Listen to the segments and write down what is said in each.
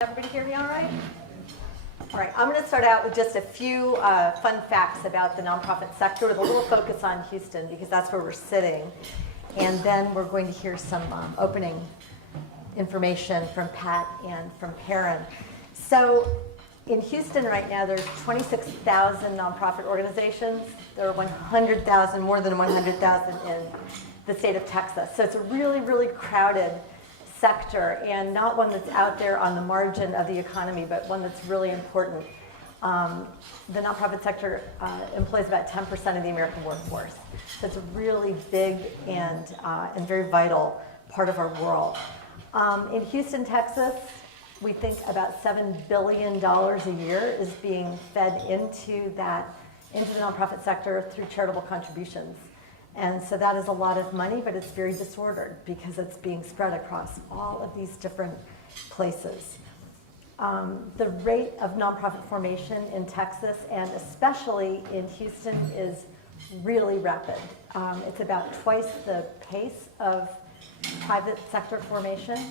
Everybody hear me all right? All right, I'm going to start out with just a few fun facts about the nonprofit sector with a little focus on Houston because that's where we're sitting. And then we're going to hear some opening information from Pat and from Perryn. So in Houston right now, there's 26,000 nonprofit organizations. There are 100,000, more than 100,000 in the state of Texas. So it's a really, really crowded sector, and not one that's out there on the margin of the economy, but one that's really important. The nonprofit sector employs about 10% of the American workforce. So it's a really big and very vital part of our world. In Houston, Texas, we think about $7 billion a year is being fed into the nonprofit sector through charitable contributions. And so that is a lot of money, but it's very disordered because it's being spread across all of these different places. The rate of nonprofit formation in Texas, and especially in Houston, is really rapid. It's about twice the pace of private sector formation.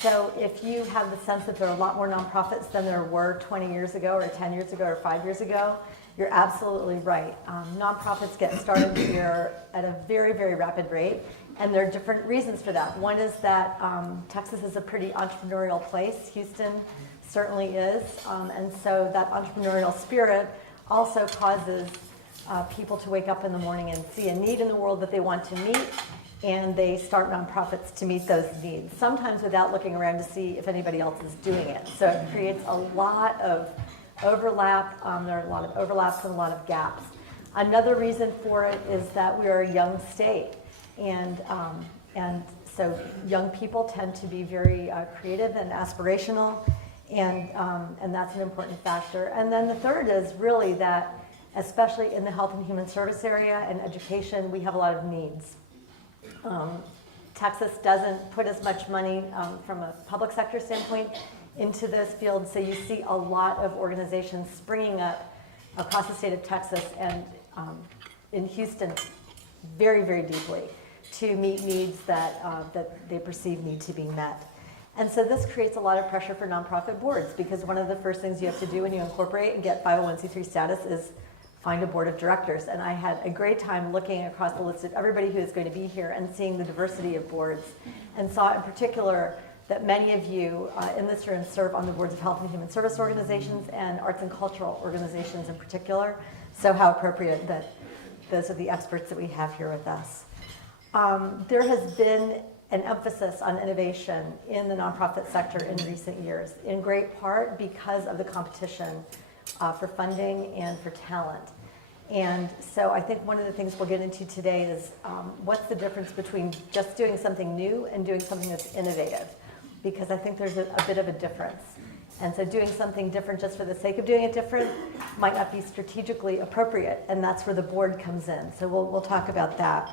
So if you have the sense that there are a lot more nonprofits than there were 20 years ago, or 10 years ago, or 5 years ago, you're absolutely right. Nonprofits get started here at a very, very rapid rate, and there are different reasons for that. One is that Texas is a pretty entrepreneurial place. Houston certainly is, and so that entrepreneurial spirit also causes people to wake up in the morning and see a need in the world that they want to meet, and they start nonprofits to meet those needs, sometimes without looking around to see if anybody else is doing it. So it creates a lot of overlap. There are a lot of overlaps and a lot of gaps. Another reason for it is that we are a young state, and so young people tend to be very creative and aspirational, and that's an important factor. And then the third is really that, especially in the health and human service area and education, we have a lot of needs. Texas doesn't put as much money from a public sector standpoint into those fields, so you see a lot of organizations springing up across the state of Texas and in Houston very, very deeply to meet needs that they perceive need to be met. And so this creates a lot of pressure for nonprofit boards, because one of the first things you have to do when you incorporate and get 501c3 status is find a board of directors. And I had a great time looking across the list of everybody who is going to be here and seeing the diversity of boards, and saw in particular that many of you in this room serve on the boards of health and human service organizations and arts and cultural organizations in particular. So how appropriate that those are the experts that we have here with us. There has been an emphasis on innovation in the nonprofit sector in recent years, in great part because of the competition for funding and for talent. And so I think one of the things we'll get into today is what's the difference between just doing something new and doing something that's innovative, because I think there's a bit of a difference. And so doing something different just for the sake of doing it different might not be strategically appropriate, and that's where the board comes in. So we'll talk about that.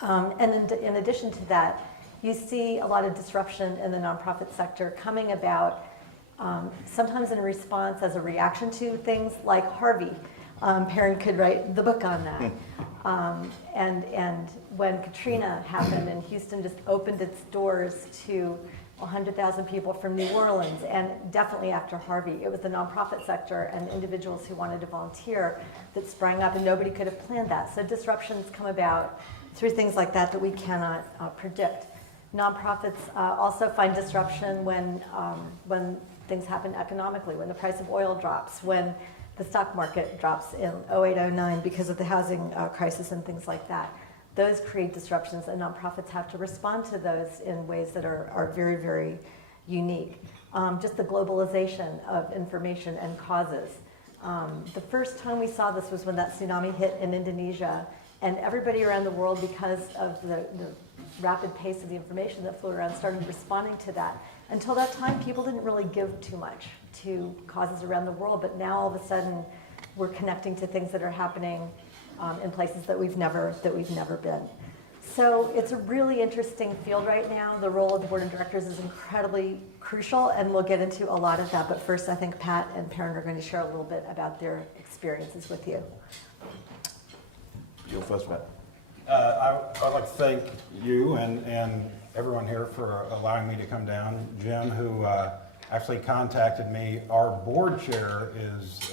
And in addition to that, you see a lot of disruption in the nonprofit sector coming about sometimes in response as a reaction to things like Harvey. Perryn could write the book on that. And when Katrina happened and Houston just opened its doors to 100,000 people from New Orleans, and definitely after Harvey, it was the nonprofit sector and individuals who wanted to volunteer that sprang up, and nobody could have planned that. So disruptions come about through things like that we cannot predict. Nonprofits also find disruption when things happen economically, when the price of oil drops, when the stock market drops in 08, 09 because of the housing crisis and things like that. Those create disruptions, and nonprofits have to respond to those in ways that are very, very unique. Just the globalization of information and causes. The first time we saw this was when that tsunami hit in Indonesia, and everybody around the world, because of the rapid pace of the information that flew around, started responding to that. Until that time, people didn't really give too much to causes around the world, but now all of a sudden we're connecting to things that are happening in places that we've never been. So it's a really interesting field right now. The role of the board of directors is incredibly crucial, and we'll get into a lot of that. But first, I think Pat and Perryn are going to share a little bit about their experiences with you. Go first, Pat. I'd like to thank you and everyone here for allowing me to come down. Jim, who actually contacted me. Our board chair is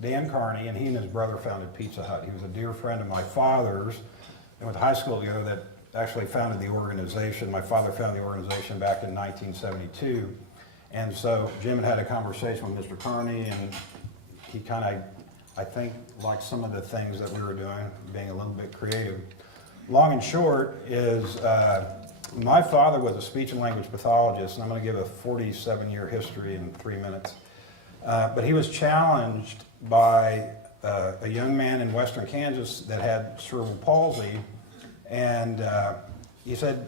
Dan Carney, and he and his brother founded Pizza Hut. He was a dear friend of my father's, and went to high school together, that actually founded the organization. My father founded the organization back in 1972. And so Jim had a conversation with Mr. Carney, and he kind of, I think, liked some of the things that we were doing, being a little bit creative. Long and short is, my father was a speech and language pathologist, and I'm going to give a 47-year history in 3 minutes. But he was challenged by a young man in western Kansas that had cerebral palsy, and he said,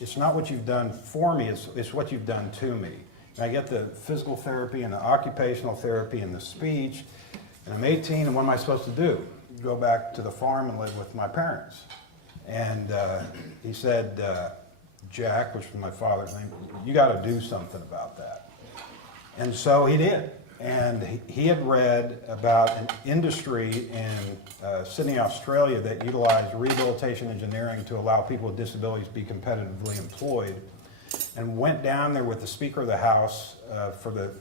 "It's not what you've done for me, it's what you've done to me." And I get the physical therapy and the occupational therapy and the speech, and I'm 18, and what am I supposed to do? Go back to the farm and live with my parents. And he said, Jack, which was my father's name, you got to do something about that. And so he did. And he had read about an industry in Sydney, Australia that utilized rehabilitation engineering to allow people with disabilities to be competitively employed, and went down there with the Speaker of the House for the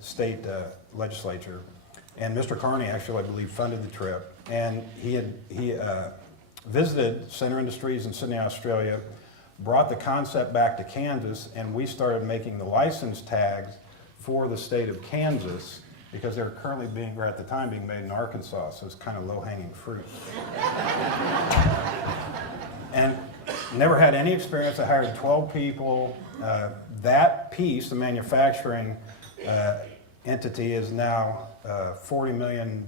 state legislature. And Mr. Carney actually, I believe, funded the trip. And he visited Center Industries in Sydney, Australia, brought the concept back to Kansas, and we started making the license tags for the state of Kansas, because they're currently or at the time being made in Arkansas, so it's kind of low-hanging fruit. And never had any experience. I hired 12 people. That piece, the manufacturing entity, is now a $40 million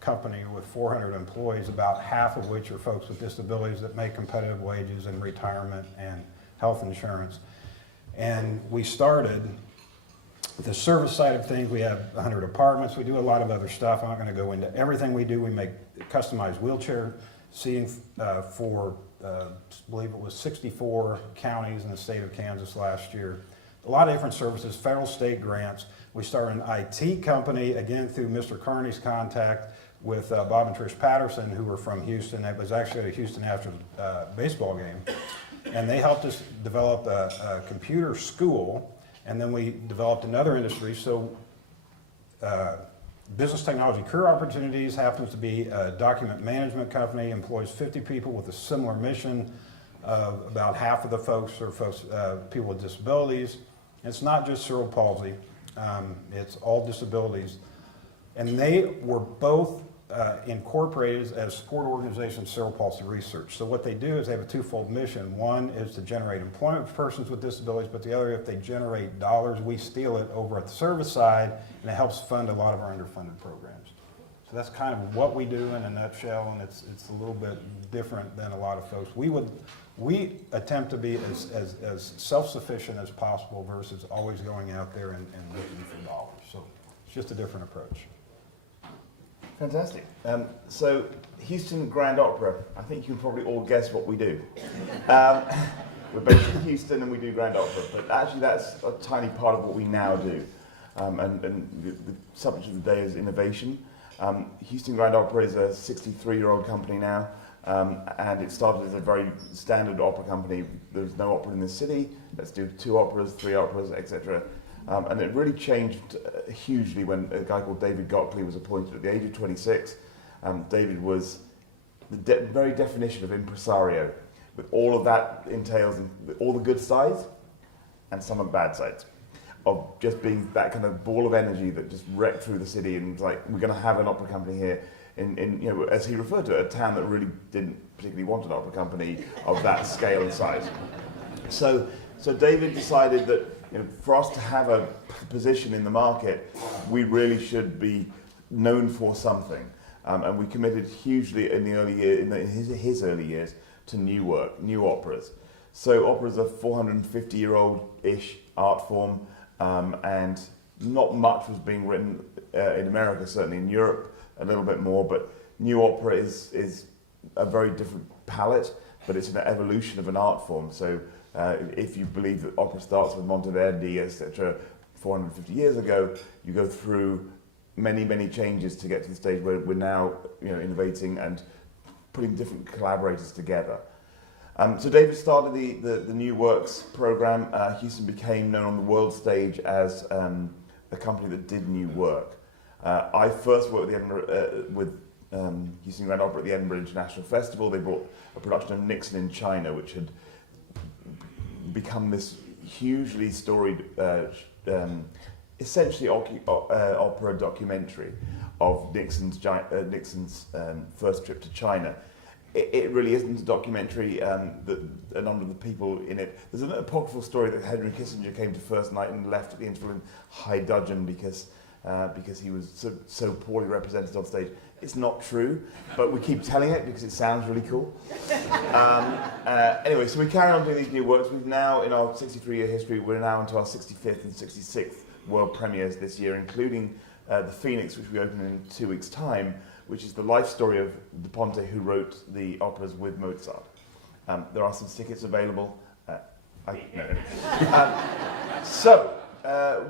company with 400 employees, about half of which are folks with disabilities that make competitive wages in retirement and health insurance. And we started the service side of things. We have 100 apartments. We do a lot of other stuff. I'm not going to go into everything we do. We make customized wheelchair seating for, I believe it was 64 counties in the state of Kansas last year. A lot of different services, federal, state grants. We started an IT company, again, through Mr. Carney's contact with Bob and Trish Patterson, who were from Houston. It was actually at a Houston Astros baseball game. And they helped us develop a computer school. And then we developed another industry. So Business Technology Career Opportunities happens to be a document management company, employs 50 people with a similar mission. About half of the folks are people with disabilities. And it's not just cerebral palsy, it's all disabilities. And they were both incorporated as support organizations, Cerebral Palsy Research. So what they do is they have a twofold mission. One is to generate employment for persons with disabilities, but the other, if they generate dollars, we steal it over at the service side, and it helps fund a lot of our underfunded programs. So that's kind of what we do in a nutshell, and it's a little bit different than a lot of folks. We attempt to be as self-sufficient as possible versus always going out there and looking for dollars. So it's just a different approach. Fantastic. So Houston Grand Opera, I think you can probably all guess what we do. We're based in Houston and we do Grand Opera, but actually that's a tiny part of what we now do. And the subject of the day is innovation. Houston Grand Opera is a 63-year-old company now, and it started as a very standard opera company. There's no opera in the city. Let's do 2 operas, 3 operas, etc. And it really changed hugely when a guy called David Gockley was appointed at the age of 26. David was the very definition of impresario, with all of that entails, all the good sides and some of the bad sides, of just being that kind of ball of energy that just wrecked through the city, and like, we're going to have an opera company here in you know, as he referred to it, a town that really didn't particularly want an opera company of that scale and size. So David decided that, you know, for us to have a position in the market, we really should be known for something, and we committed hugely in the early year, in his early years, to new work, new operas. So opera's a 450-year-old-ish art form, and not much was being written in America, certainly in Europe a little bit more, but new opera is a very different palette, but it's an evolution of an art form. So if you believe that opera starts with Monteverdi, etc., 450 years ago, you go through many, many changes to get to the stage where we're now, you know, innovating and putting different collaborators together. So David started the New Works program. Houston became known on the world stage as a company that did new work. I first worked with Houston Grand Opera at the Edinburgh International Festival. They brought a production of Nixon in China, which had become this hugely storied, essentially opera documentary of Nixon's first trip to China. It really isn't a documentary. That a number of the people in it. There's an apocryphal story that Henry Kissinger came to first night and left at the interval in high dudgeon because he was so poorly represented on stage. It's not true, but we keep telling it because it sounds really cool. Anyway, so we carry on doing these new works. We've now, in our 63-year history, we're now into our 65th and 66th world premieres this year, including the Phoenix, which we open in 2 weeks' time, which is the life story of De Ponte, who wrote the operas with Mozart. There are some tickets available.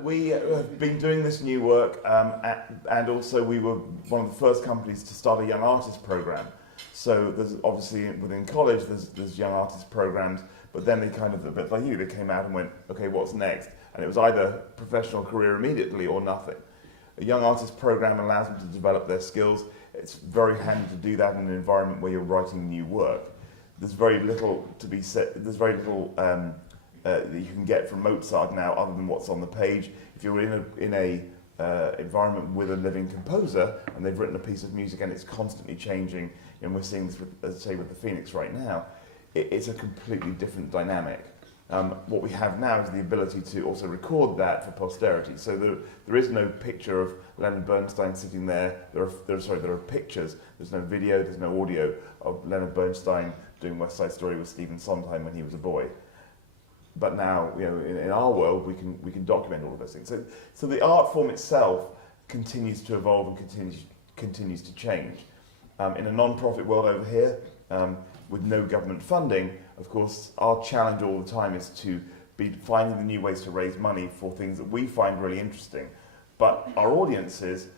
We have been doing this new work, and also we were one of the first companies to start a young artist program. So there's obviously within college there's young artist programs, but then they kind of, a bit like you, they came out and went, okay, what's next? And it was either professional career immediately or nothing. A young artist program allows them to develop their skills. It's very handy to do that in an environment where you're writing new work. There's very little to be said. There's very little that you can get from Mozart now, other than what's on the page. If you're in a environment with a living composer and they've written a piece of music and it's constantly changing, and we're seeing this, as I say, with the Phoenix right now, it's a completely different dynamic. What we have now is the ability to also record that for posterity. So there is no picture of Leonard Bernstein sitting there. There are pictures. There's no video. There's no audio of Leonard Bernstein doing West Side Story with Stephen Sondheim when he was a boy. But now, in our world, we can document all of those things. So the art form itself continues to evolve and continues to change. In a non-profit world over here, with no government funding, of course, our challenge all the time is to be finding the new ways to raise money for things that we find really interesting. But our audiences,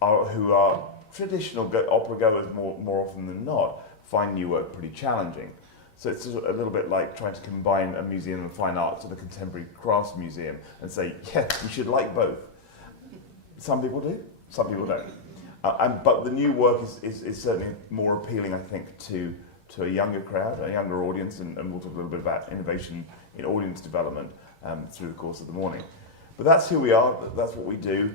who are traditional opera goers more often than not, find new work pretty challenging. So it's a little bit like trying to combine a museum of fine arts with a contemporary crafts museum and say, yeah, you should like both. Some people do, some people don't. But the new work is certainly more appealing, I think, to a younger crowd, a younger audience, and we'll talk a little bit about innovation in audience development through the course of the morning. But that's who we are, that's what we do.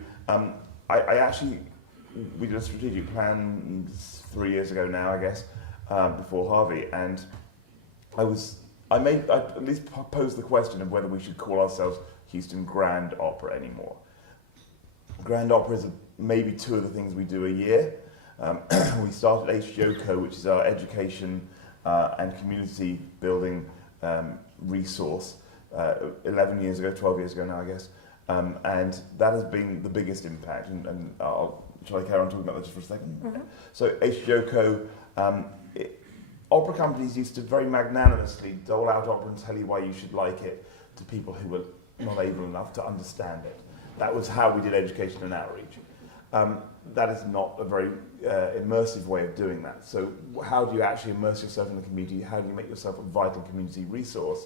We did a strategic plan 3 years ago now, I guess, before Harvey, and I at least posed the question of whether we should call ourselves Houston Grand Opera anymore. Grand Opera is maybe 2 of the things we do a year. We started HGOCO, which is our education and community building resource 11 years ago, 12 years ago now, I guess. And that has been the biggest impact. And shall I carry on talking about that just for a second? Mm-hmm. So HGOCO, opera companies used to very magnanimously dole out opera and tell you why you should like it to people who were not able enough to understand it. That was how we did education and outreach. That is not a very immersive way of doing that. So how do you actually immerse yourself in the community? How do you make yourself a vital community resource?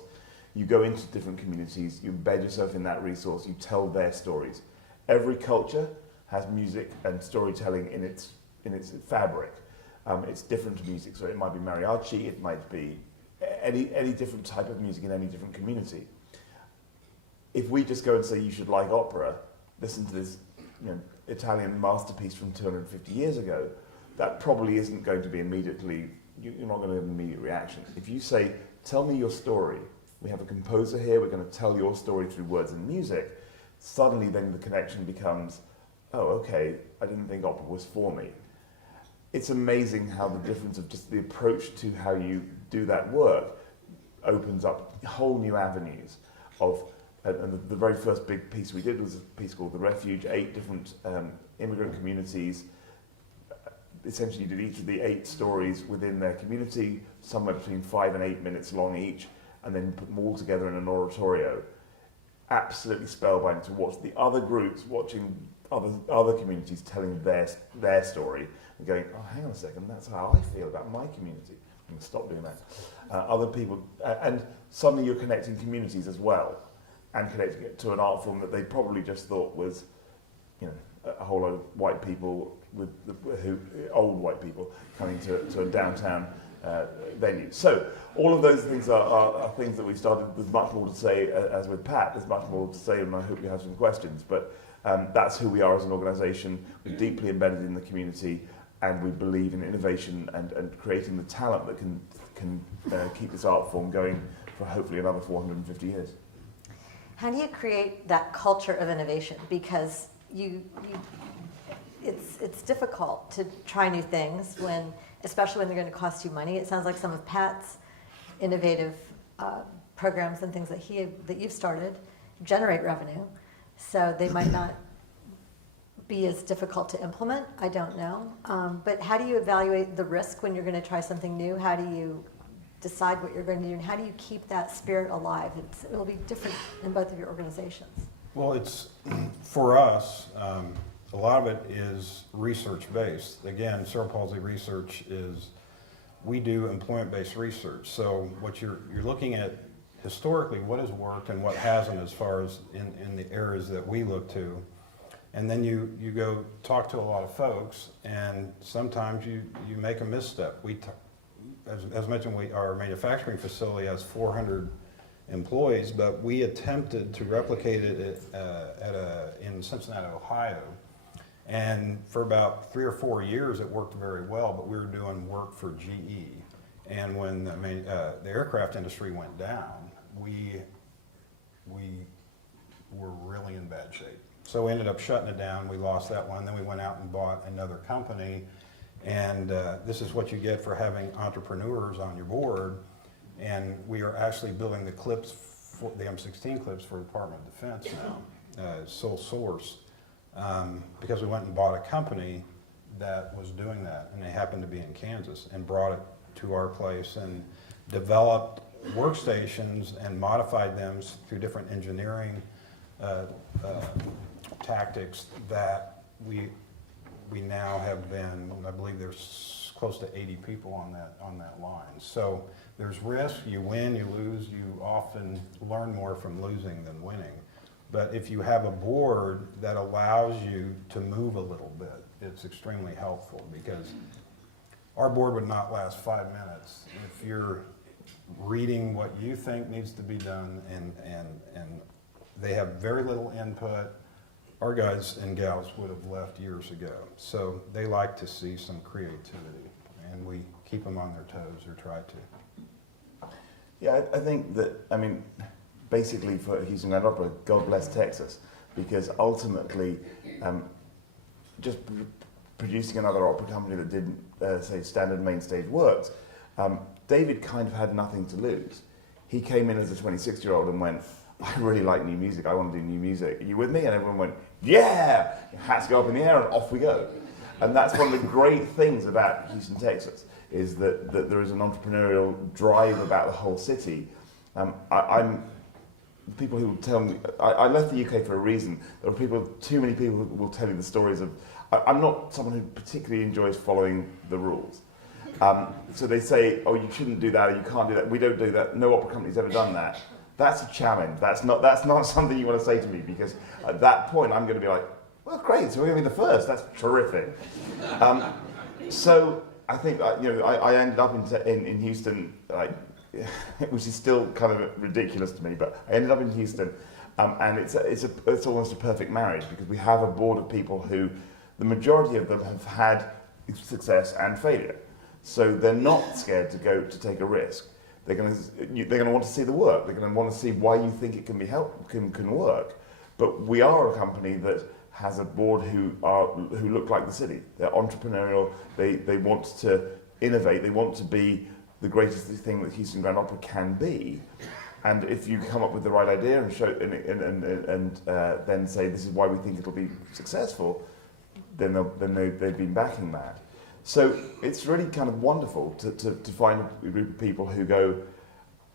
You go into different communities, you embed yourself in that resource, you tell their stories. Every culture has music and storytelling in its fabric. It's different music, so it might be mariachi, it might be any different type of music in any different community. If we just go and say you should like opera, listen to this Italian masterpiece from 250 years ago, that probably isn't going to be immediately, you're not going to get an immediate reaction. If you say, tell me your story, we have a composer here, we're going to tell your story through words and music, suddenly then the connection becomes, oh, okay, I didn't think opera was for me. It's amazing how the difference of just the approach to how you do that work opens up whole new avenues of, and the very first big piece we did was a piece called The Refuge, 8 different immigrant communities. Essentially did each of the 8 stories within their community, somewhere between 5 and 8 minutes long each, and then put them all together in an oratorio. Absolutely spellbinding to watch the other groups, watching other communities telling their story, and going, oh, hang on a second, that's how I feel about my community. I'm gonna stop doing that. Other people, and suddenly you're connecting communities as well, and connecting it to an art form that they probably just thought was, you know, a whole lot of white people old white people coming to a downtown venue. So all of those things are things that we started. There's much more to say, as with Pat. There's much more to say, and I hope you have some questions. But that's who we are as an organisation. We're deeply embedded in the community, and we believe in innovation and creating the talent that can keep this art form going for hopefully another 450 years. How do you create that culture of innovation? Because it's difficult to try new things especially when they're going to cost you money. It sounds like some of Pat's innovative programs and things that you've started generate revenue, so they might not be as difficult to implement. I don't know. But how do you evaluate the risk when you're going to try something new? How do you decide what you're going to do, and how do you keep that spirit alive? It'll be different in both of your organizations. Well, it's, for us, a lot of it is research-based. Again, Cerebral Palsy Research we do employment-based research. So what you're looking at historically, what has worked and what hasn't as far as in the areas that we look to. And then you go talk to a lot of folks, and sometimes you make a misstep. As mentioned, our manufacturing facility has 400 employees, but we attempted to replicate it in Cincinnati, Ohio. And for about 3 or 4 years, it worked very well, but we were doing work for GE. And when the aircraft industry went down, we were really in bad shape. So we ended up shutting it down. We lost that one. Then we went out and bought another company. And this is what you get for having entrepreneurs on your board. And we are actually building the clips, for the M16 clips for the Department of Defense now, sole source, because we went and bought a company that was doing that, and they happened to be in Kansas, and brought it to our place and developed workstations and modified them through different engineering tactics that we now have been, I believe there's close to 80 people on that line. So there's risk, you win, you lose, you often learn more from losing than winning. But if you have a board that allows you to move a little bit, it's extremely helpful, because our board would not last 5 minutes if you're reading what you think needs to be done, and they have very little input. Our guys and gals would have left years ago. So they like to see some creativity, and we keep them on their toes, or try to. Yeah, I think that, I mean, basically for Houston Grand Opera, God bless Texas, because ultimately, just producing another opera company that didn't, say, standard main stage works, David kind of had nothing to lose. He came in as a 26-year-old and went, I really like new music, I want to do new music. Are you with me? And everyone went, yeah! Hats go up in the air and off we go. And that's one of the great things about Houston, Texas, is that there is an entrepreneurial drive about the whole city. People who tell me, I left the UK for a reason. There are too many people who will tell you the stories of, I'm not someone who particularly enjoys following the rules. So they say, oh, you shouldn't do that, or you can't do that. We don't do that. No opera company's ever done that. That's a challenge. That's not something you want to say to me, because at that point I'm going to be like, well, great, so we're going to be the first. That's terrific. So I think I ended up in Houston, which is still kind of ridiculous to me, but I ended up in Houston, and it's almost a perfect marriage, because we have a board of people who, the majority of them have had success and failure, so they're not scared to take a risk. They're going to want to see the work. They're going to want to see why you think it can work. But we are a company that has a board who look like the city. They're entrepreneurial. They want to innovate. They want to be the greatest thing that Houston Grand Opera can be. And if you come up with the right idea and show and then say this is why we think it'll be successful, then they've been backing that. So it's really kind of wonderful to find a group of people who go,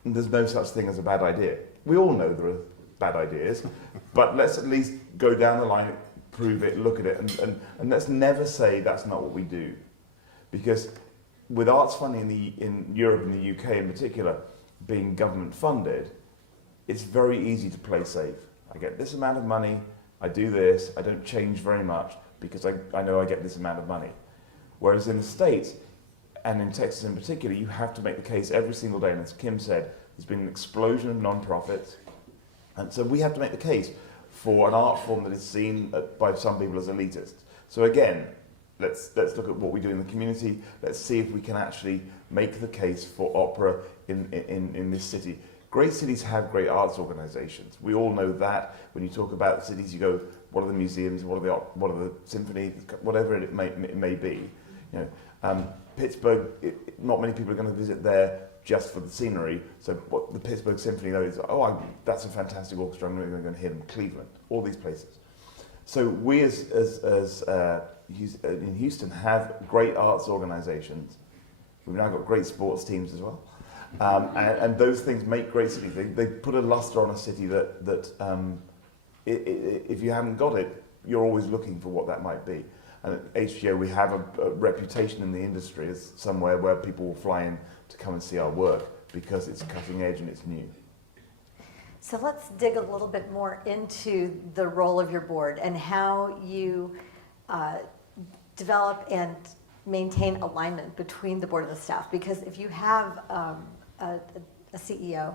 there's no such thing as a bad idea. We all know there are bad ideas, but let's at least go down the line, prove it, look at it, and let's never say that's not what we do. Because with arts funding in Europe and the UK in particular being government funded, it's very easy to play safe. I get this amount of money, I do this, I don't change very much because I know I get this amount of money. Whereas in the States, and in Texas in particular, you have to make the case every single day, and as Kim said, there's been an explosion of non-profits, and so we have to make the case for an art form that is seen by some people as elitist. So again, let's look at what we do in the community. Let's see if we can actually make the case for opera in this city. Great cities have great arts organisations. We all know that. When you talk about cities, you go, what are the museums? What are the symphonies? Whatever it may be. You know, Pittsburgh. Not many people are going to visit there just for the scenery. So what the Pittsburgh Symphony though is, that's a fantastic orchestra. I'm going to hear them. Cleveland, all these places. So we as in Houston have great arts organisations. We've now got great sports teams as well. And those things make great cities. They put a luster on a city that if you haven't got it, you're always looking for what that might be. And at HGO, we have a reputation in the industry as somewhere where people will fly in to come and see our work because it's cutting edge and it's new. So let's dig a little bit more into the role of your board and how you develop and maintain alignment between the board and the staff. Because if you have a CEO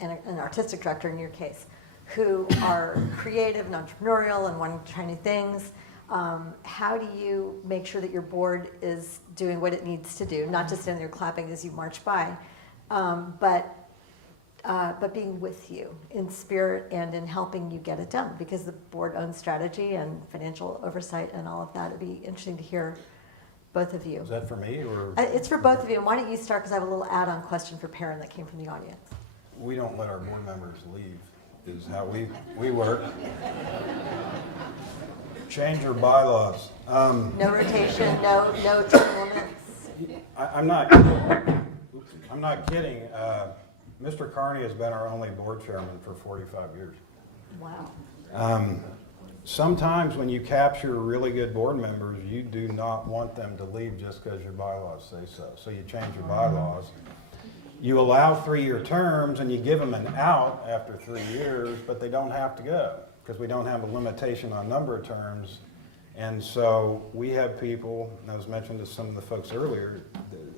and an artistic director in your case who are creative and entrepreneurial and want to try new things, how do you make sure that your board is doing what it needs to do, not just standing there clapping as you march by, but being with you in spirit and in helping you get it done? Because the board owns strategy and financial oversight and all of that. It'd be interesting to hear both of you. Is that for me or? It's for both of you. And why don't you start, because I have a little add-on question for Perryn that came from the audience. We don't let our board members leave, is how we work. Change your bylaws. No rotation, no term limits. I'm not kidding. Mr. Carney has been our only board chairman for 45 years. Wow. Sometimes when you capture really good board members, you do not want them to leave just because your bylaws say so. So you change your bylaws. You allow 3-year terms and you give them an out after 3 years, but they don't have to go because we don't have a limitation on number of terms. And so we have people, and I was mentioning to some of the folks earlier,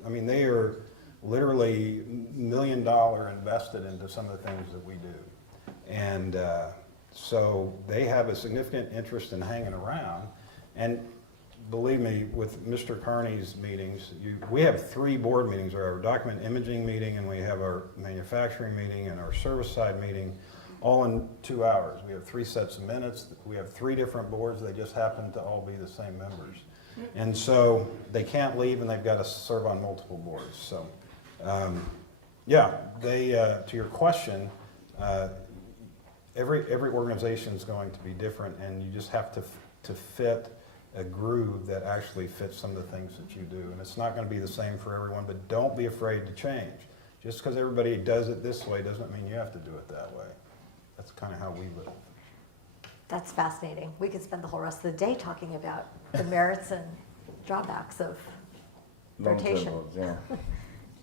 I mean, they are literally $1 million invested into some of the things that we do. And so they have a significant interest in hanging around. And believe me, with Mr. Carney's meetings, we have 3 board meetings. We have our document imaging meeting, and we have our manufacturing meeting, and our service side meeting, all in 2 hours. We have 3 sets of minutes. We have 3 different boards. They just happen to all be the same members. And so they can't leave, and they've got to serve on multiple boards. So, to your question, every organization is going to be different, and you just have to fit a groove that actually fits some of the things that you do. And it's not going to be the same for everyone, but don't be afraid to change. Just because everybody does it this way doesn't mean you have to do it that way. That's kind of how we live. That's fascinating. We could spend the whole rest of the day talking about the merits and drawbacks of rotation. Boards, yeah.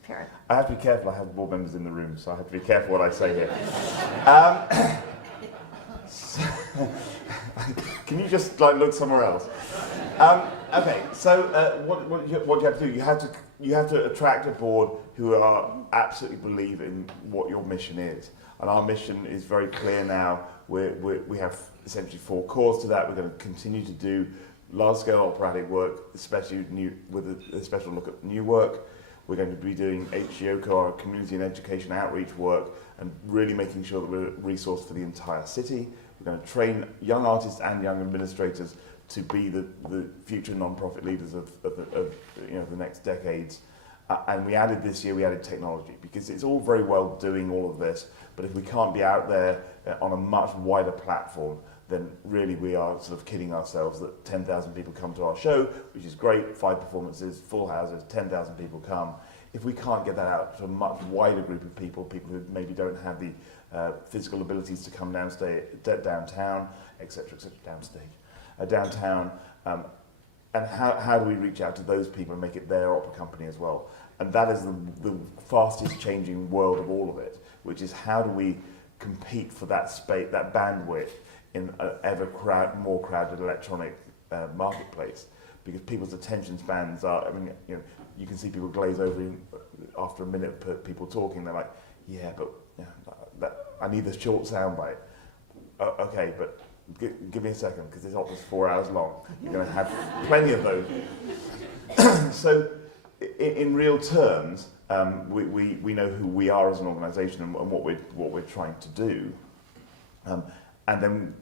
Perryn. I have to be careful. I have board members in the room, so I have to be careful what I say here. Can you just look somewhere else? Okay, so what you have to do, you have to attract a board who absolutely believe in what your mission is. And our mission is very clear now. We have essentially 4 cores to that. We're going to continue to do large-scale operatic work, especially with a special look at new work. We're going to be doing HGO, our community and education outreach work, and really making sure that we're resourced for the entire city. We're going to train young artists and young administrators to be the future non-profit leaders of the next decades. And we added this year, we added technology, because it's all very well doing all of this, but if we can't be out there on a much wider platform, then really we are sort of kidding ourselves that 10,000 people come to our show, which is great, 5 performances, full houses, 10,000 people come. If we can't get that out to a much wider group of people who maybe don't have the physical abilities to come downtown, etc., downstage, downtown, and how do we reach out to those people and make it their opera company as well? And that is the fastest changing world of all of it, which is how do we compete for that space, that bandwidth in an more crowded electronic marketplace, because people's attention spans are, I mean, you know, you can see people glaze over after a minute of people talking. They're like, yeah, but I need this short soundbite. Okay, but give me a second, because this opera's 4 hours long. You're going to have plenty of those. So, in real terms, we know who we are as an organisation and what we're trying to do. And then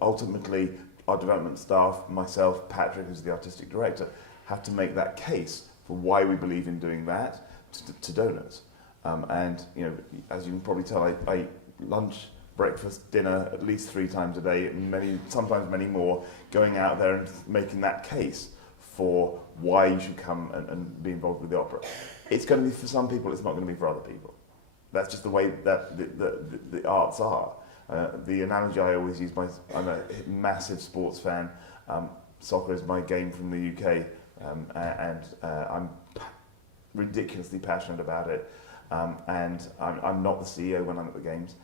ultimately, our development staff, myself, Patrick, who's the artistic director, have to make that case for why we believe in doing that to donors. And you know, as you can probably tell, I eat lunch, breakfast, dinner at least 3 times a day, and sometimes many more, going out there and making that case for why you should come and be involved with the opera. It's going to be for some people, it's not going to be for other people. That's just the way that the arts are. The analogy I always use, I'm a massive sports fan. Soccer is my game from the UK, and I'm ridiculously passionate about it. And I'm not the CEO when I'm at the games.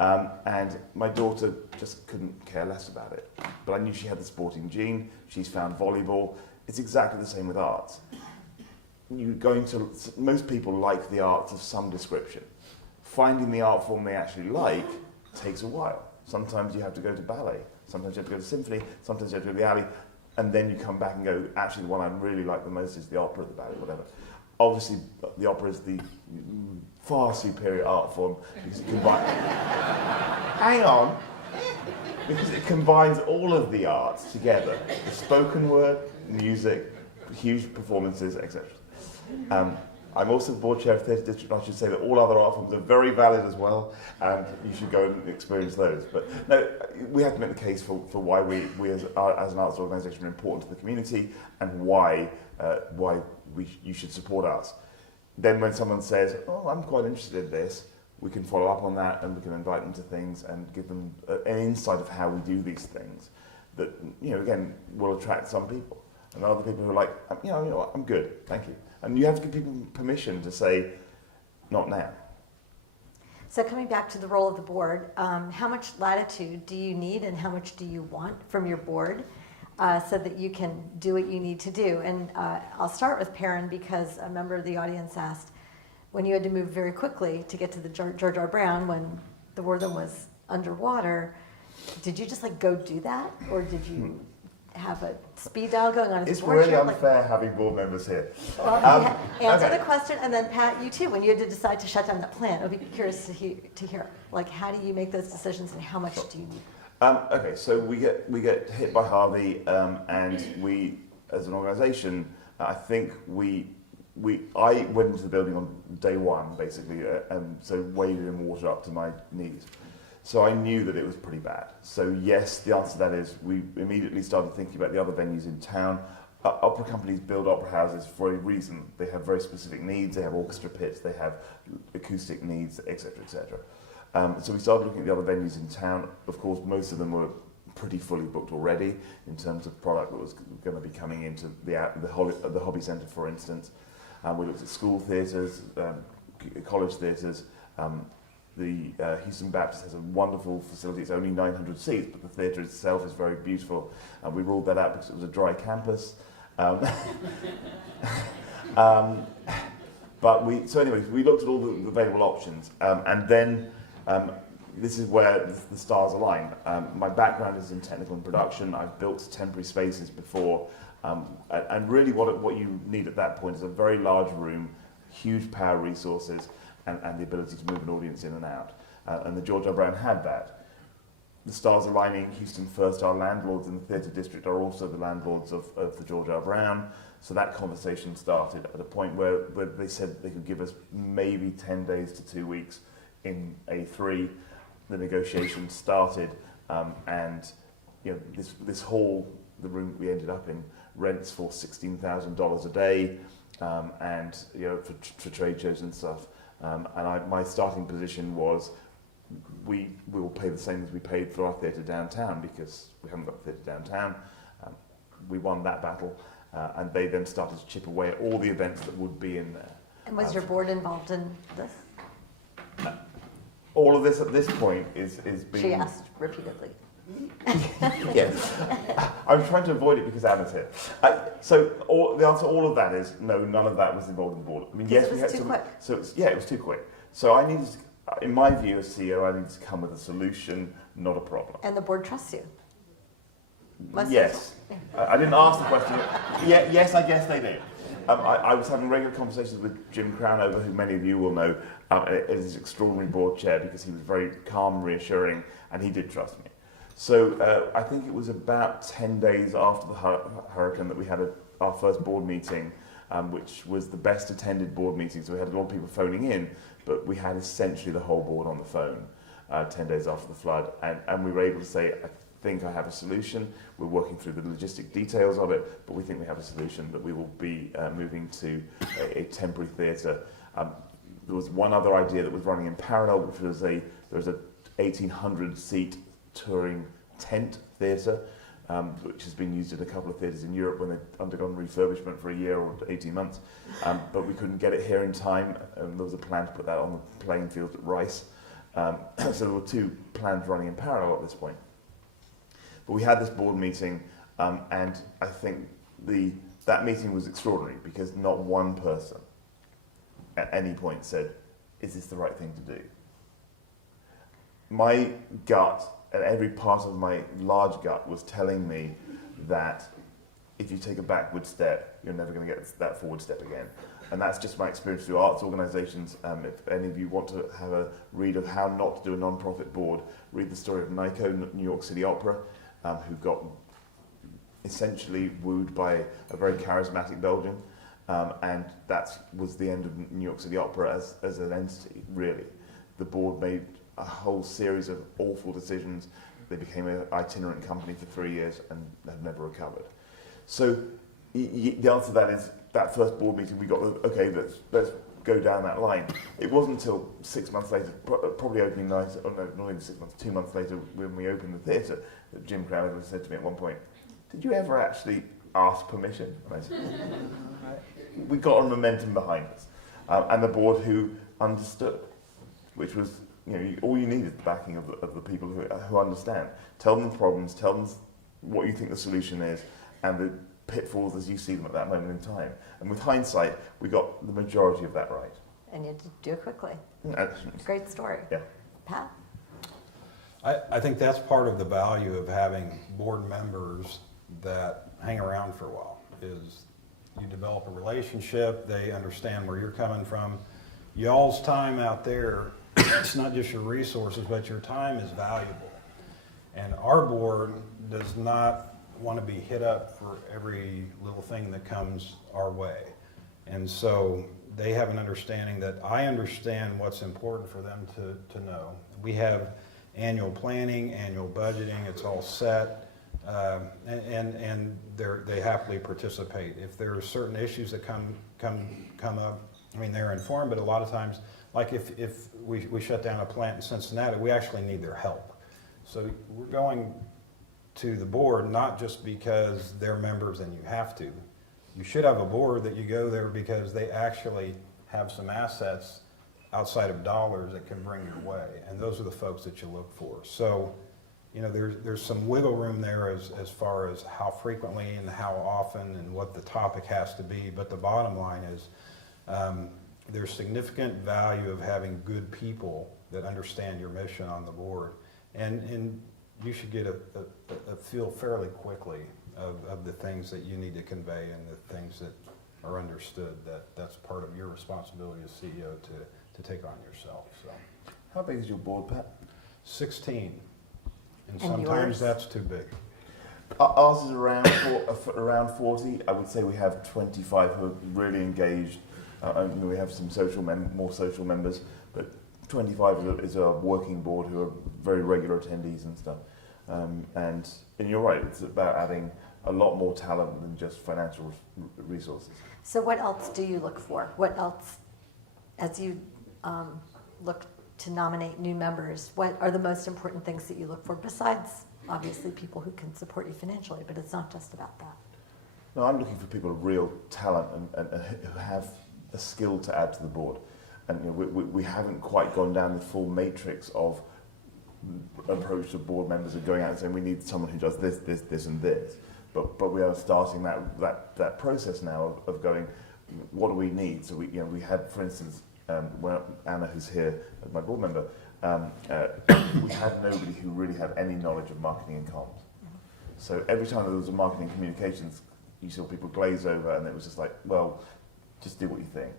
And my daughter just couldn't care less about it. But I knew she had the sporting gene. She's found volleyball. It's exactly the same with arts. Most people like the arts of some description. Finding the art form they actually like takes a while. Sometimes you have to go to ballet. Sometimes you have to go to symphony. Sometimes you have to go to the alley. And then you come back and go, actually the one I really like the most is the opera, the ballet, whatever. Obviously, the opera is the far superior art form because it combines... Hang on! Because it combines all of the arts together. The spoken word, music, huge performances, etc. I'm also the board chair of Theatre District. I should say that all other art forms are very valid as well, and you should go and experience those. But no, we have to make the case for why we as an arts organisation are important to the community, and why you should support us. Then when someone says, oh, I'm quite interested in this, we can follow up on that, and we can invite them to things and give them an insight of how we do these things that, you know, again, will attract some people. And other people who are like, you know what, I'm good, thank you. And you have to give people permission to say, not now. So coming back to the role of the board, how much latitude do you need and how much do you want from your board so that you can do what you need to do? And I'll start with Perryn, because a member of the audience asked, when you had to move very quickly to get to the George R. Brown when the Wortham was underwater, did you just like go do that? Or did you have a speed dial going on? It's really unfair having board members here. Well, answer the question, and then Pat, you too. When you had to decide to shut down the plant, I'd be curious to hear, like, how do you make those decisions, and how much do you need? Okay, so we get hit by Harvey, and we, as an organisation, I think I went into the building on day one, basically, so waded in water up to my knees. So I knew that it was pretty bad. So yes, the answer to that is we immediately started thinking about the other venues in town. Opera companies build opera houses for a reason. They have very specific needs. They have orchestra pits. They have acoustic needs, etc., etc. So we started looking at the other venues in town. Of course, most of them were pretty fully booked already in terms of product that was going to be coming into the Hobby Centre, for instance. We looked at school theatres, college theatres. The Houston Baptist has a wonderful facility. It's only 900 seats, but the theatre itself is very beautiful. And we ruled that out because it was a dry campus. So anyways, we looked at all the available options. And then this is where the stars align. My background is in technical and production. I've built temporary spaces before. And really what you need at that point is a very large room, huge power resources, and the ability to move an audience in and out. And the George R. Brown had that. The stars aligning. Houston First, our landlords in the Theatre District, are also the landlords of the George R. Brown. So that conversation started at a point where they said they could give us maybe 10 days to 2 weeks in A3. The negotiations started, and you know, this hall, the room we ended up in, rents for $16,000 a day, and you know, for trade shows and stuff. My starting position was, we will pay the same as we paid for our theatre downtown, because we haven't got a theatre downtown. we won that battle, and they then started to chip away at all the events that would be in there. And was your board involved in this? All of this at this point is being... She asked repeatedly. Yes. I'm trying to avoid it because Anna's here. So the answer to all of that is no, none of that was involved in the board. I mean, yes, it we was had too some... quick. So it was too quick. So I needed to, in my view as CEO, I needed to come with a solution, not a problem. And the board trusts you. Yes. I didn't ask the question. Yeah, yes, I guess they did. I was having regular conversations with Jim Crownover, who many of you will know as his extraordinary board chair, because he was very calm, reassuring, and he did trust me. So I think it was about 10 days after the hurricane that we had our first board meeting, which was the best attended board meeting. So we had a lot of people phoning in, but we had essentially the whole board on the phone 10 days after the flood. And we were able to say, I think I have a solution. We're working through the logistic details of it, but we think we have a solution that we will be moving to a temporary theatre. There was one other idea that was running in parallel, which was there was a 1,800-seat touring tent theatre, which has been used in a couple of theatres in Europe when they've undergone refurbishment for a year or 18 months. But we couldn't get it here in time, and there was a plan to put that on the playing field at Rice. So there were two plans running in parallel at this point. But we had this board meeting, and I think that meeting was extraordinary because not one person at any point said, is this the right thing to do? My gut, and every part of my large gut, was telling me that if you take a backward step, you're never going to get that forward step again. And that's just my experience through arts organisations. If any of you want to have a read of how not to do a non-profit board, read the story of Nico, New York City Opera, who got essentially wooed by a very charismatic Belgian. And that was the end of New York City Opera as an entity, really. The board made a whole series of awful decisions. They became an itinerant company for 3 years and have never recovered. So the answer to that is, that first board meeting, we got, okay, let's go down that line. It wasn't until 6 months later, probably opening night, oh no, not even 6 months, 2 months later, when we opened the theatre, that Jim Crowder said to me at one point, did you ever actually ask permission? And I said, we got a momentum behind us. And the board who understood, which was, all you need is the backing of the people who understand. Tell them the problems, tell them what you think the solution is, and the pitfalls as you see them at that moment in time. And with hindsight, we got the majority of that right. And you did do it quickly. Excellent. Great story. Yeah. Pat? I think that's part of the value of having board members that hang around for a while, is you develop a relationship, they understand where you're coming from. Y'all's time out there, it's not just your resources, but your time is valuable. And our board does not want to be hit up for every little thing that comes our way. And so they have an understanding that I understand what's important for them to know. We have annual planning, annual budgeting, it's all set, and they happily participate. If there are certain issues that come up, I mean, they're informed, but a lot of times, like if we shut down a plant in Cincinnati, we actually need their help. So we're going to the board not just because they're members and you have to. You should have a board that you go there because they actually have some assets outside of dollars that can bring your way, and those are the folks that you look for. So, there's some wiggle room there as far as how frequently and how often and what the topic has to be, but the bottom line is there's significant value of having good people that understand your mission on the board, and you should get a feel fairly quickly of the things that you need to convey and the things that are understood, that's part of your responsibility as CEO to take on yourself. So, How big is your board, Pat? 16, and yours? sometimes that's too big. Ours is around 40. I would say we have 25 who are really engaged. We have some more social members, but 25 is a working board who are very regular attendees and stuff. And you're right, it's about adding a lot more talent than just financial resources. So what else do you look for? What else, as you look to nominate new members, what are the most important things that you look for, besides obviously people who can support you financially, but it's not just about that? No, I'm looking for people of real talent and who have a skill to add to the board. And you know, we haven't quite gone down the full matrix of approach to board members of going out and saying we need someone who does this, this, this, and this. But we are starting that process now of going, what do we need? So we had, for instance, when Anna, who's here as my board member, we had nobody who really had any knowledge of marketing and comms. So every time there was a marketing communications, you saw people glaze over, and it was just like, well, just do what you think.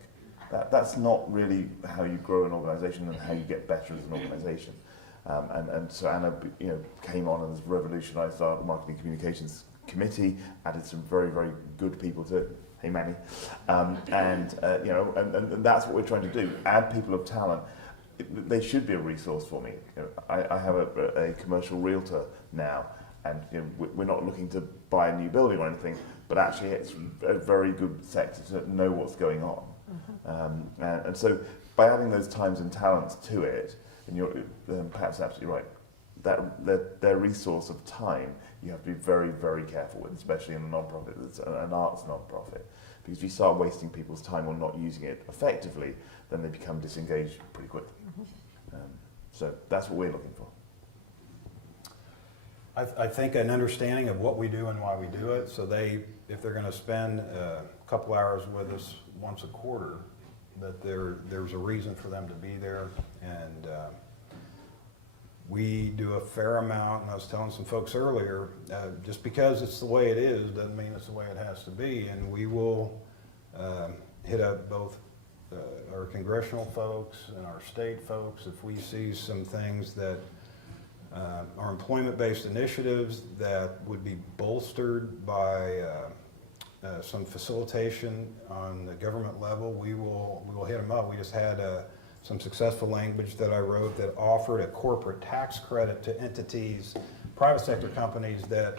That's not really how you grow an organisation and how you get better as an organisation. And so Anna, came on and has revolutionised our marketing communications committee, added some very, very good people to it. Hey, Manny. And that's what we're trying to do, add people of talent. They should be a resource for me. I have a commercial realtor now, and we're not looking to buy a new building or anything, but actually it's a very good sector to know what's going on. And so by adding those times and talents to it, and you're perhaps absolutely right, that their resource of time you have to be very, very careful with, especially in a non-profit, that's an arts non-profit. Because if you start wasting people's time or not using it effectively, then they become disengaged pretty quickly. So that's what we're looking for. I think an understanding of what we do and why we do it, so if they're going to spend a couple hours with us once a quarter, that there's a reason for them to be there. And we do a fair amount, and I was telling some folks earlier, just because it's the way it is doesn't mean it's the way it has to be. And we will hit up both our congressional folks and our state folks if we see some things that are employment-based initiatives that would be bolstered by some facilitation on the government level. We will hit them up. We just had some successful language that I wrote that offered a corporate tax credit to entities, private sector companies that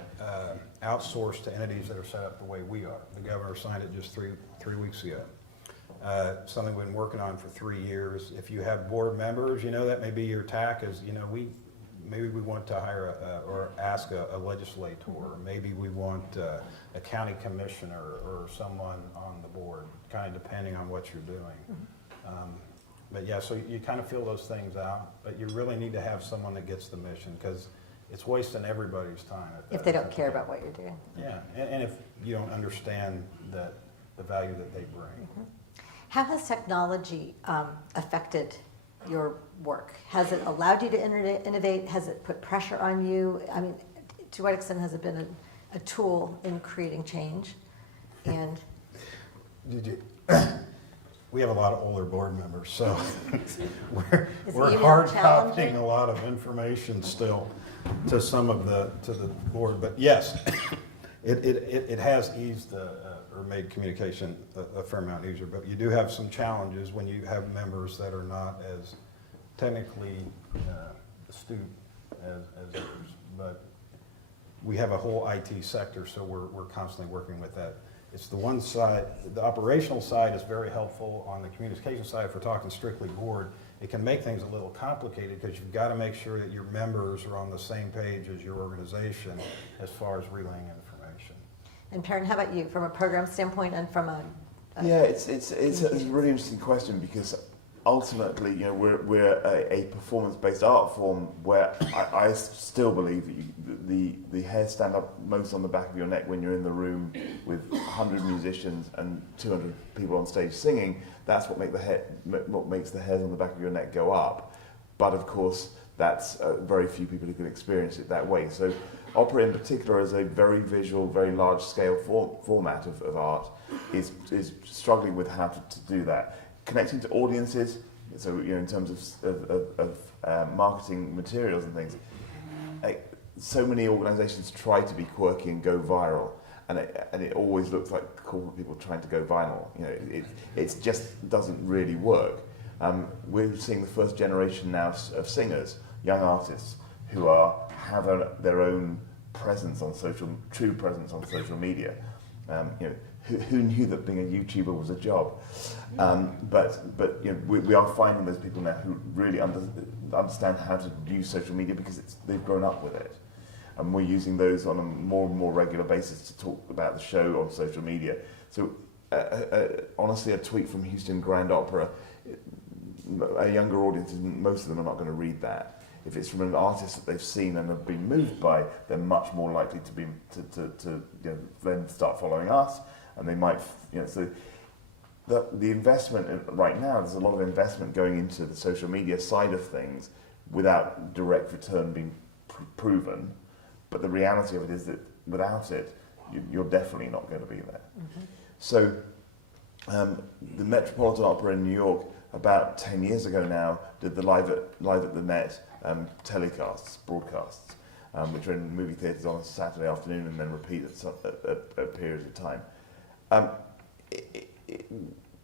outsource to entities that are set up the way we are. The governor signed it just three weeks ago. Something we've been working on for 3 years. If you have board members, that may be your tack is, maybe we want to hire or ask a legislator, or maybe we want a county commissioner or someone on the board, kind of depending on what you're doing. But yeah, so you kind of feel those things out, but you really need to have someone that gets the mission, because it's wasting everybody's time. If they don't care about what you're doing. Yeah, and if you don't understand the value that they bring. How has technology affected your work? Has it allowed you to innovate? Has it put pressure on you? I mean, to what extent has it been a tool in creating change? And we have a lot of older board members, so we're email hard challenging? copying a lot of information still to the board. But yes, it has eased or made communication a fair amount easier. But you do have some challenges when you have members that are not as technically astute as others. But we have a whole IT sector, so we're constantly working with that. It's the one side, the operational side is very helpful. On the communication side, if we're talking strictly board, it can make things a little complicated, because you've got to make sure that your members are on the same page as your organization as far as relaying information. And Perryn, how about you, from a program standpoint and from a Yeah, it's a really interesting question, because ultimately, we're a performance-based art form where I still believe that the hairs stand up most on the back of your neck when you're in the room with 100 musicians and 200 people on stage singing. That's what makes the hairs on the back of your neck go up. But of course, that's very few people who can experience it that way. So opera in particular, is a very visual, very large-scale format of art, is struggling with how to do that. Connecting to audiences, so in terms of marketing materials and things, so many organisations try to be quirky and go viral, and it always looks like corporate people trying to go viral. It just doesn't really work. We're seeing the first generation now of singers, young artists, who have their own presence on true presence on social media. Who knew that being a YouTuber was a job? But we are finding those people now who really understand how to use social media, because they've grown up with it. and we're using those on a more and more regular basis to talk about the show on social media. So honestly, a tweet from Houston Grand Opera, a younger audience, most of them are not going to read that. If it's from an artist that they've seen and have been moved by, they're much more likely to be to then start following us, and they might, so the investment right now, there's a lot of investment going into the social media side of things without direct return being proven. But the reality of it is that without it, you're definitely not going to be there. Mm-hmm. So the Metropolitan Opera in New York, about 10 years ago now, did the Live at the Met telecasts, broadcasts, which are in movie theatres on a Saturday afternoon and then repeat at periods of time.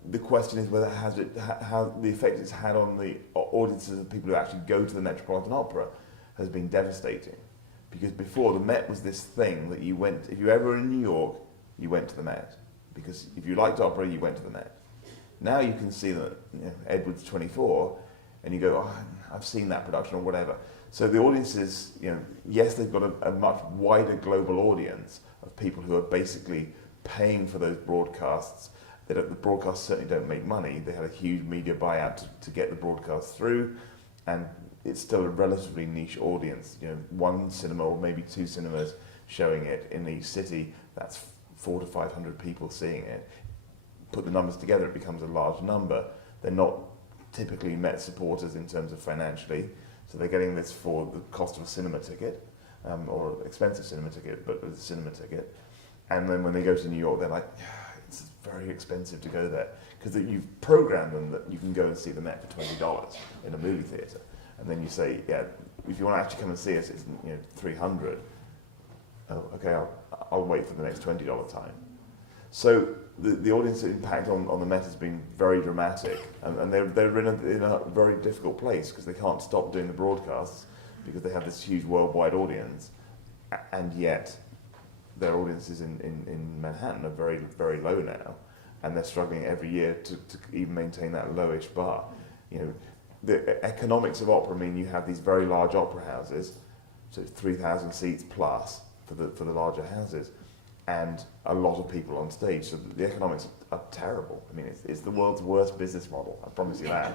The question is whether how the effect it's had on the audiences of people who actually go to the Metropolitan Opera has been devastating. Because before, the Met was this thing that you went, if you ever were in New York, you went to the Met. Because if you liked opera, you went to the Met. Now you can see that Edward's 24, and you go, oh, I've seen that production or whatever. So the audiences, yes, they've got a much wider global audience of people who are basically paying for those broadcasts. The broadcasts certainly don't make money. They had a huge media buyout to get the broadcast through, and it's still a relatively niche audience. One cinema or maybe two cinemas showing it in each city. That's 400 to 500 people seeing it. Put the numbers together, it becomes a large number. They're not typically Met supporters in terms of financially, so they're getting this for the cost of a cinema ticket, or expensive cinema ticket, but a cinema ticket. And then when they go to New York, they're like, it's very expensive to go there, because you've programmed them that you can go and see the Met for $20 in a movie theatre. And then you say, if you want to actually come and see us, it's $300. Oh, okay, I'll wait for the next $20 time. So the audience impact on the Met has been very dramatic, and they're in a very difficult place because they can't stop doing the broadcasts because they have this huge worldwide audience, and yet their audiences in Manhattan are very, very low now, and they're struggling every year to even maintain that lowish bar. The economics of opera mean you have these very large opera houses, so 3,000 seats plus for the larger houses, and a lot of people on stage. So the economics are terrible. I mean, it's the world's worst business model. I promise you that.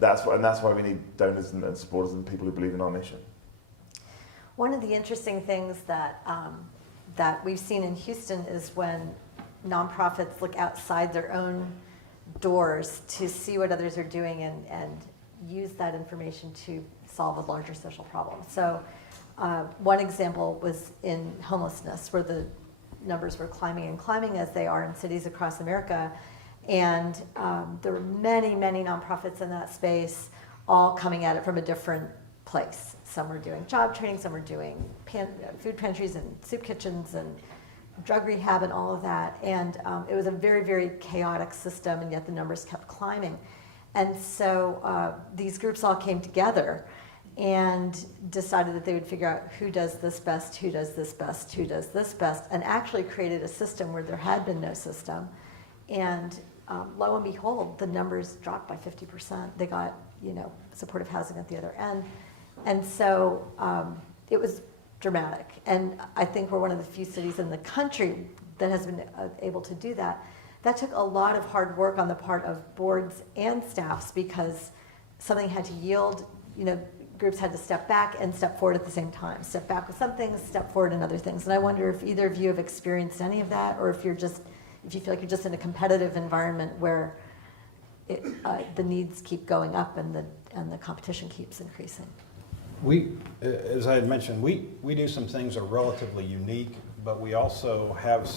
That's why we need donors and supporters and people who believe in our mission. One of the interesting things that we've seen in Houston is when nonprofits look outside their own doors to see what others are doing and use that information to solve a larger social problem. So one example was in homelessness, where the numbers were climbing and climbing as they are in cities across America. And there were many, many nonprofits in that space, all coming at it from a different place. Some were doing job training, some were doing food pantries and soup kitchens and drug rehab and all of that. And it was a very, very chaotic system, and yet the numbers kept climbing. And so these groups all came together and decided that they would figure out who does this best, who does this best, who does this best, and actually created a system where there had been no system. And lo and behold, the numbers dropped by 50%. They got, supportive housing at the other end. And so it was dramatic. And I think we're one of the few cities in the country that has been able to do that. That took a lot of hard work on the part of boards and staffs, because something had to yield. Groups had to step back and step forward at the same time. Step back with some things, step forward in other things. And I wonder if either of you have experienced any of that, or if you feel like you're just in a competitive environment where the needs keep going up and the competition keeps increasing. As I had mentioned, we do some things that are relatively unique, but we also have,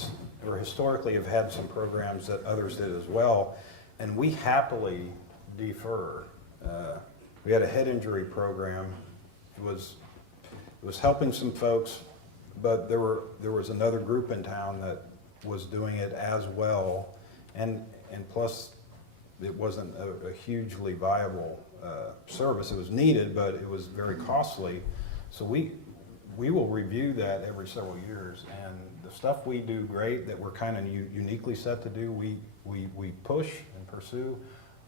or historically have had some programs that others did as well, and we happily defer. We had a head injury program. It was helping some folks, but there was another group in town that was doing it as well, and plus it wasn't a hugely viable service. It was needed, but it was very costly. So we will review that every several years, and the stuff we do great that we're kind of uniquely set to do, we push and pursue.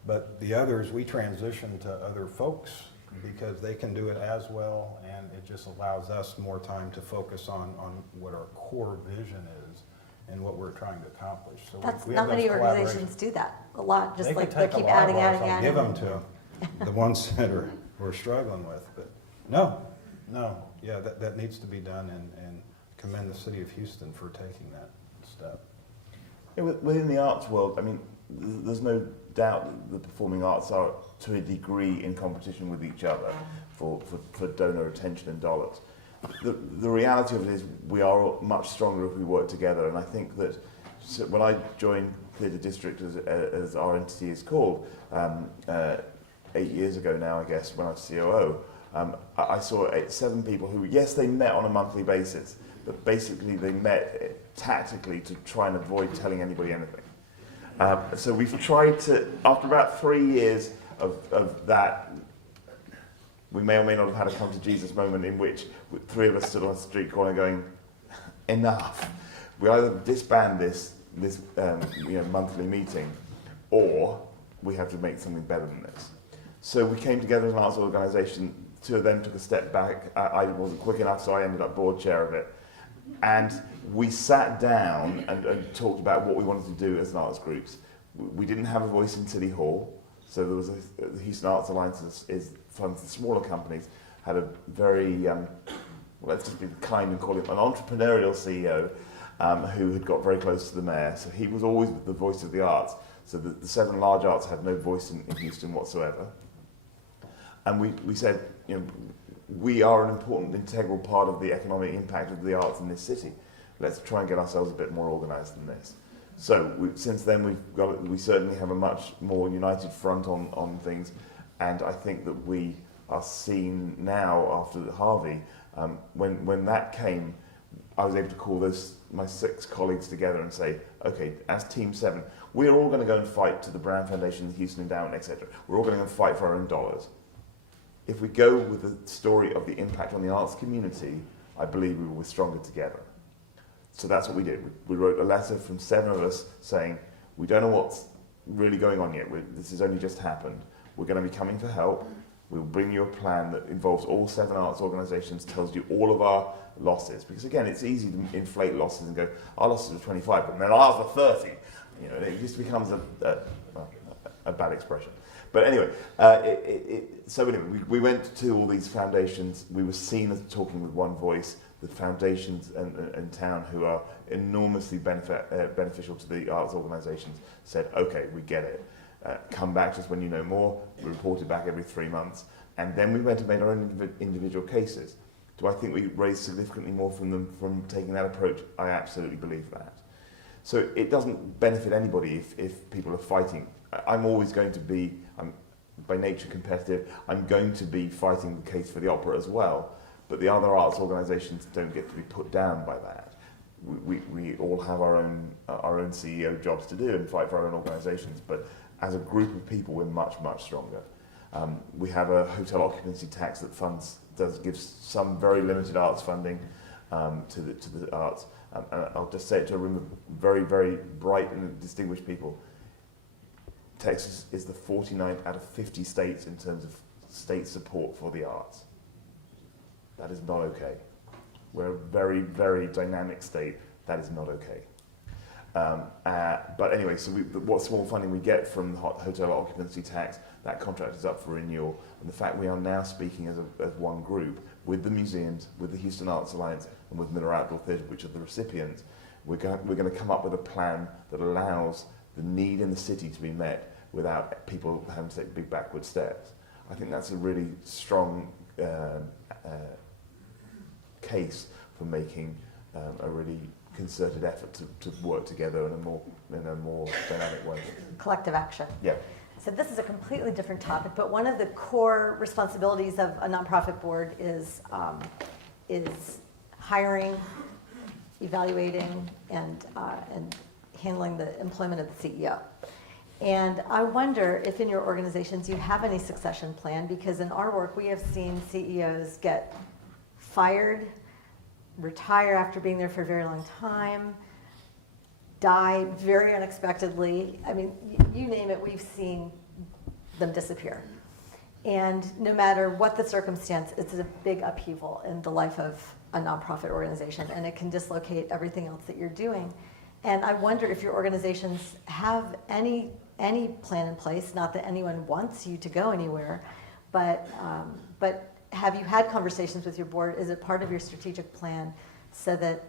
But the others, we transition to other folks because they can do it as well, and it just allows us more time to focus on what our core vision is and what we're trying to accomplish. So That's, we not have those many collaborations. organizations do that, a lot, just They like could they take a keep lot of adding, ours, adding, I'll adding. give them to them, the ones that we're struggling with, but no, yeah, that needs to be done, and commend the city of Houston for taking that step. Yeah, within the arts world, I mean, there's no doubt that the performing arts are to a degree in competition with each other for donor attention and dollars. The reality of it is we are much stronger if we work together, and I think that when I joined Theatre District, as our entity is called, 8 years ago now, I guess, when I was COO, I saw 7 people who, yes, they met on a monthly basis, but basically they met tactically to try and avoid telling anybody anything. So we've tried to, after about 3 years of that, we may or may not have had a come to Jesus moment in which 3 of us stood on a street corner going, enough. We either disband this monthly meeting, or we have to make something better than this. So we came together as an arts organisation. 2 of them took a step back. I wasn't quick enough, so I ended up board chair of it. And we sat down and talked about what we wanted to do as an arts groups. We didn't have a voice in City Hall, so there was the Houston Arts Alliance funds the smaller companies, had a very, let's just be kind and call him an entrepreneurial CEO who had got very close to the mayor. So he was always the voice of the arts. So the 7 large arts had no voice in Houston whatsoever. And we said, we are an important, integral part of the economic impact of the arts in this city. Let's try and get ourselves a bit more organised than this. So since then, we certainly have a much more united front on things, and I think that we are seen now after Harvey. When that came, I was able to call my 6 colleagues together and say, okay, as Team 7, we're all going to go and fight to the Brown Foundation, the Houston Endowment, etc. We're all going to go and fight for our own dollars. If we go with the story of the impact on the arts community, I believe we will be stronger together. So that's what we did. We wrote a letter from 7 of us saying, we don't know what's really going on yet. This has only just happened. We're going to be coming for help. We'll bring you a plan that involves all 7 arts organisations, tells you all of our losses. Because again, it's easy to inflate losses and go, our losses are 25, but then ours are 30. It just becomes a bad expression. But anyway, we went to all these foundations. We were seen as talking with one voice. The foundations in town, who are enormously beneficial to the arts organisations, said, okay, we get it. Come back to us when you know more. We reported back every 3 months. And then we went and made our own individual cases. Do I think we raised significantly more from them from taking that approach? I absolutely believe that. So it doesn't benefit anybody if people are fighting. I'm always going to be, I'm by nature competitive, I'm going to be fighting the case for the opera as well. But the other arts organisations don't get to be put down by that. We all have our own CEO jobs to do and fight for our own organisations. But as a group of people, we're much, much stronger. We have a hotel occupancy tax that gives some very limited arts funding to the arts. And I'll just say it to a room of very, very bright and distinguished people. Texas is the 49th out of 50 states in terms of state support for the arts. That is not okay. We're a very, very dynamic state. That is not okay. But anyway, so what small funding we get from the hotel occupancy tax, that contract is up for renewal. And the fact we are now speaking as one group with the museums, with the Houston Arts Alliance, and with Miller Outdoor Theatre, which are the recipients, we're going to come up with a plan that allows the need in the city to be met without people having to take big backward steps. I think that's a really strong case for making a really concerted effort to work together in a more dynamic way. Collective action. Yeah. So this is a completely different topic, but one of the core responsibilities of a nonprofit board is hiring, evaluating, and handling the employment of the CEO. And I wonder if in your organizations you have any succession plan, because in our work we have seen CEOs get fired, retire after being there for a very long time, die very unexpectedly. I mean, you name it, we've seen them disappear. And no matter what the circumstance, it's a big upheaval in the life of a nonprofit organization, and it can dislocate everything else that you're doing. And I wonder if your organizations have any plan in place, not that anyone wants you to go anywhere, but have you had conversations with your board? Is it part of your strategic plan so that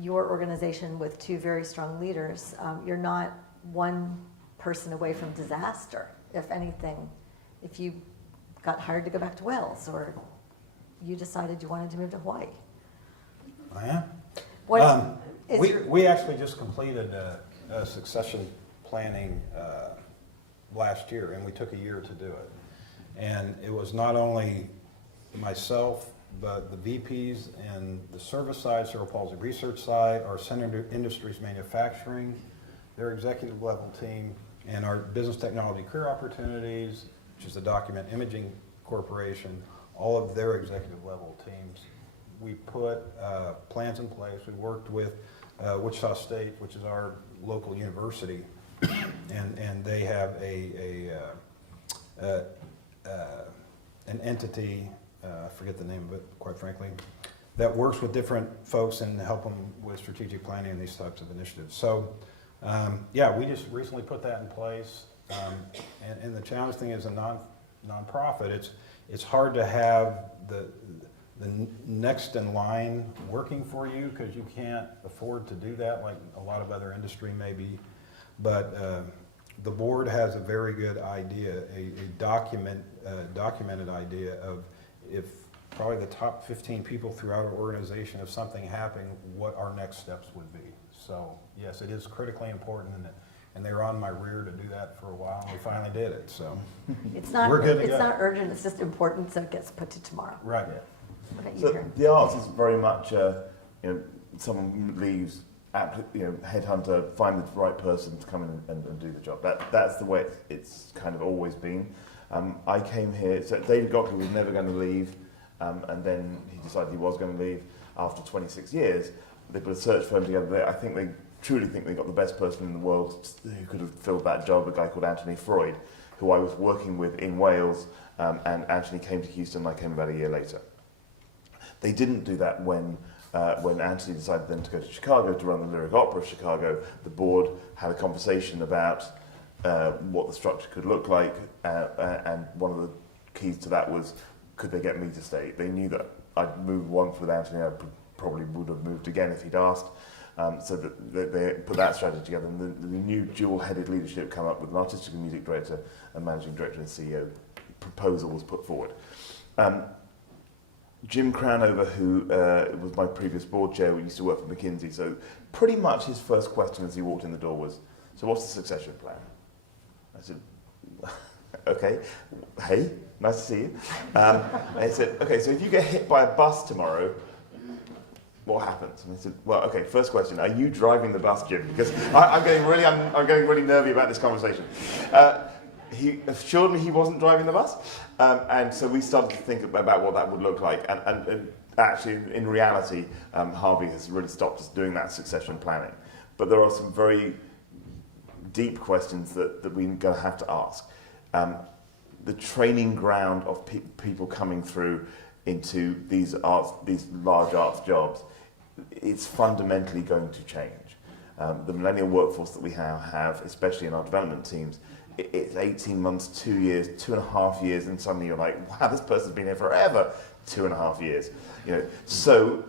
your organization with two very strong leaders, you're not one person away from disaster, if anything, if you got hired to go back to Wales or you decided you wanted to move to Hawaii? I am. What is We actually just completed a succession planning last year, and we took a year to do it. And it was not only myself, but the VPs and the service side, Cerebral Palsy Research side, our Center Industries Manufacturing, their executive level team, and our Business Technology Career Opportunities, which is the Document Imaging Corporation, all of their executive level teams. We put plans in place. We worked with Wichita State, which is our local university, and they have an entity, I forget the name of it, quite frankly, that works with different folks and help them with strategic planning and these types of initiatives. So, yeah, we just recently put that in place. And the challenge thing is a nonprofit. It's hard to have the next in line working for you because you can't afford to do that like a lot of other industry maybe. But the board has a very good idea, a documented idea of if probably the top 15 people throughout our organization, if something happened, what our next steps would be. So yes, it is critically important, and they were on my rear to do that for a while, and we finally did it. So it's not we're good to it's go. not urgent. It's just important, so it gets put to tomorrow. Right. Yeah. What about you, So Perryn? the arts is very much, someone leaves, headhunter, find the right person to come in and do the job. That's the way it's kind of always been. I came here, so David Gockley was never going to leave, and then he decided he was going to leave after 26 years. They put a search firm together. I think they truly think they got the best person in the world who could have filled that job, a guy called Anthony Freud, who I was working with in Wales, and Anthony came to Houston, and I came about a year later. They didn't do that when Anthony decided then to go to Chicago to run the Lyric Opera of Chicago. The board had a conversation about what the structure could look like, and one of the keys to that was, could they get me to stay? They knew that I'd moved once with Anthony, I probably would have moved again if he'd asked, so that they put that strategy together, and the new dual-headed leadership come up with an artistic and music director, a managing director and CEO. Proposal was put forward. Jim Crownover, who was my previous board chair, we used to work for McKinsey, so pretty much his first question as he walked in the door was, so what's the succession plan? I said, okay, hey, nice to see you. And he said, okay, so if you get hit by a bus tomorrow, what happens? And I said, well, okay, first question, are you driving the bus, Jim? Because I'm getting really nervy about this conversation. He assured me he wasn't driving the bus, and so we started to think about what that would look like. And actually, in reality, Harvey has really stopped us doing that succession planning. But there are some very deep questions that we're going to have to ask. The training ground of people coming through into these large arts jobs, it's fundamentally going to change. The millennial workforce that we have, especially in our development teams, it's 18 months, 2 years, 2.5 years, and suddenly you're like, wow, this person's been here forever, 2.5 years. So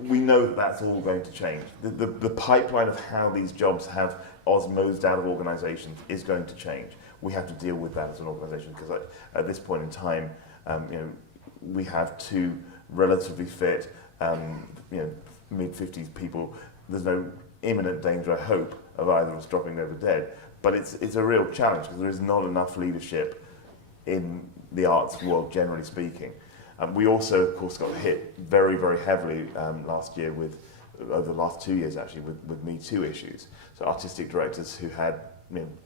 we know that that's all going to change. The pipeline of how these jobs have osmosed out of organizations is going to change. We have to deal with that as an organization, because at this point in time, we have two relatively fit, mid-50s people. There's no imminent danger, I hope, of either of us dropping over dead. But it's a real challenge because there is not enough leadership in the arts world, generally speaking. We also, of course, got hit very, very heavily last year over the last 2 years actually, with Me Too issues. So artistic directors who had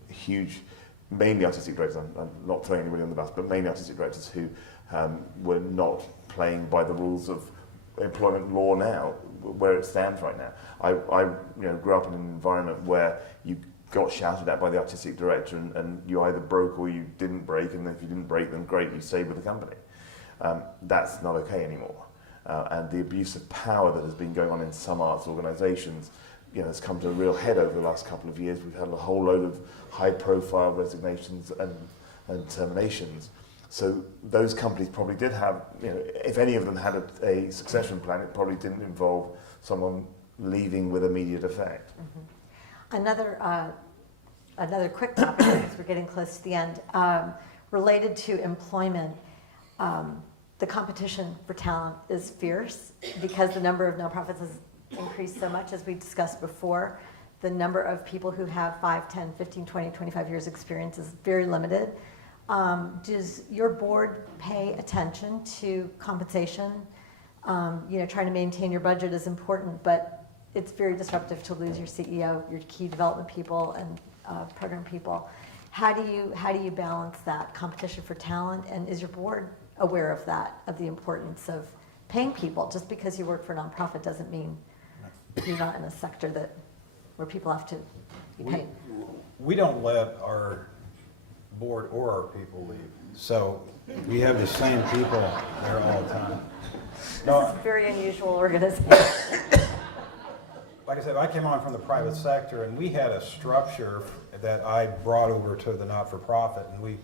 huge, mainly artistic directors, I'm not throwing anybody on the bus, but mainly artistic directors who were not playing by the rules of employment law now, where it stands right now. I grew up in an environment where you got shouted at by the artistic director, and you either broke or you didn't break, and if you didn't break, then great, you stayed with the company. That's not okay anymore. And the abuse of power that has been going on in some arts organisations, has come to a real head over the last couple of years. We've had a whole load of high-profile resignations and terminations. So those companies probably did have, if any of them had a succession plan, it probably didn't involve someone leaving with immediate effect. Mm-hmm. Another quick topic, because we're getting close to the end, related to employment. The competition for talent is fierce because the number of nonprofits has increased so much, as we discussed before. The number of people who have 5, 10, 15, 20, 25 years experience is very limited. Does your board pay attention to compensation? Trying to maintain your budget is important, but it's very disruptive to lose your CEO, your key development people, and program people. How do you balance that competition for talent? And is your board aware of that, of the importance of paying people? Just because you work for a nonprofit doesn't mean you're not in a sector where people have to be paid. We don't let our board or our people leave. So we have the same people there all the time. This is a very unusual organization. Like I said, I came on from the private sector, and we had a structure that I brought over to the not-for-profit, and we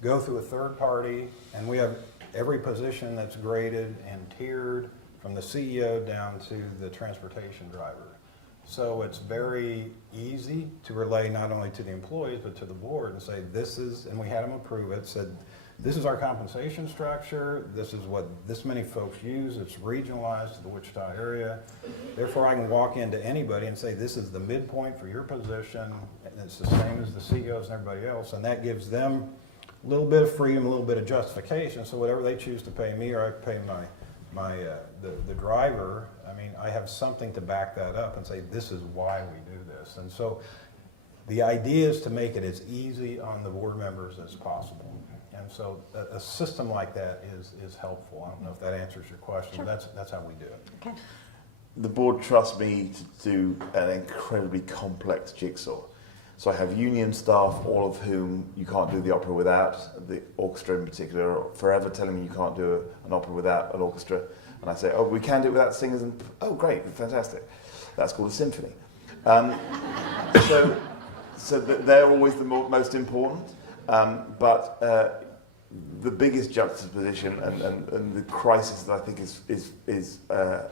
go through a third party, and we have every position that's graded and tiered from the CEO down to the transportation driver. So it's very easy to relay not only to the employees, but to the board and say, this is, and we had them approve it, said, this is our compensation structure, this is what this many folks use, it's regionalized to the Wichita area. Therefore, I can walk into anybody and say, this is the midpoint for your position, and it's the same as the CEOs and everybody else, and that gives them a little bit of freedom, a little bit of justification, so whatever they choose to pay me or I pay the driver, I mean, I have something to back that up and say, this is why we do this. And so the idea is to make it as easy on the board members as possible. And so a system like that is helpful. I don't know if that answers your question, Sure. but that's how we do it. Okay. The board trusts me to do an incredibly complex jigsaw. So I have union staff, all of whom you can't do the opera without, the orchestra in particular, are forever telling me you can't do an opera without an orchestra. And I say, oh, we can do it without singers, and oh, great, fantastic. That's called a symphony. So they're always the most important, but the biggest juxtaposition and the crisis that I think is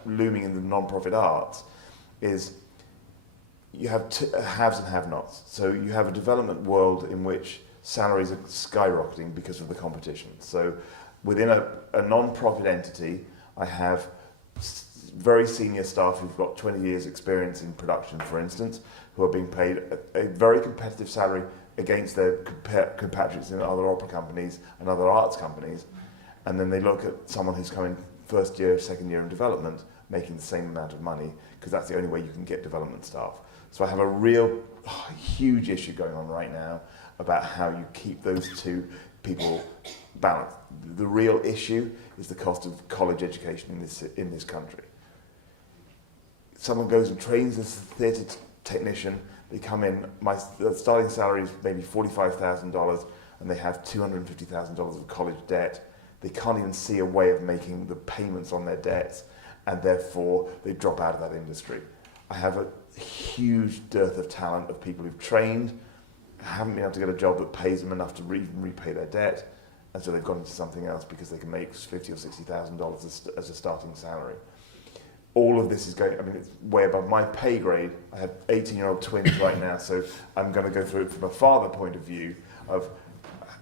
looming in the non-profit arts is you have haves and have-nots. So you have a development world in which salaries are skyrocketing because of the competition. So within a non-profit entity, I have very senior staff who've got 20 years experience in production, for instance, who are being paid a very competitive salary against their compatriots in other opera companies and other arts companies. And then they look at someone who's coming first year, second year in development, making the same amount of money, because that's the only way you can get development staff. So I have a real huge issue going on right now about how you keep those two people balanced. The real issue is the cost of college education in this country. Someone goes and trains as a theatre technician, they come in, the starting salary is maybe $45,000, and they have $250,000 of college debt. They can't even see a way of making the payments on their debts, and therefore they drop out of that industry. I have a huge dearth of talent of people who've trained, haven't been able to get a job that pays them enough to even repay their debt, and so they've gone into something else because they can make $50,000 or $60,000 as a starting salary. All of this is going, I mean, it's way above my pay grade. I have 18-year-old twins right now, so I'm going to go through it from a father point of view of,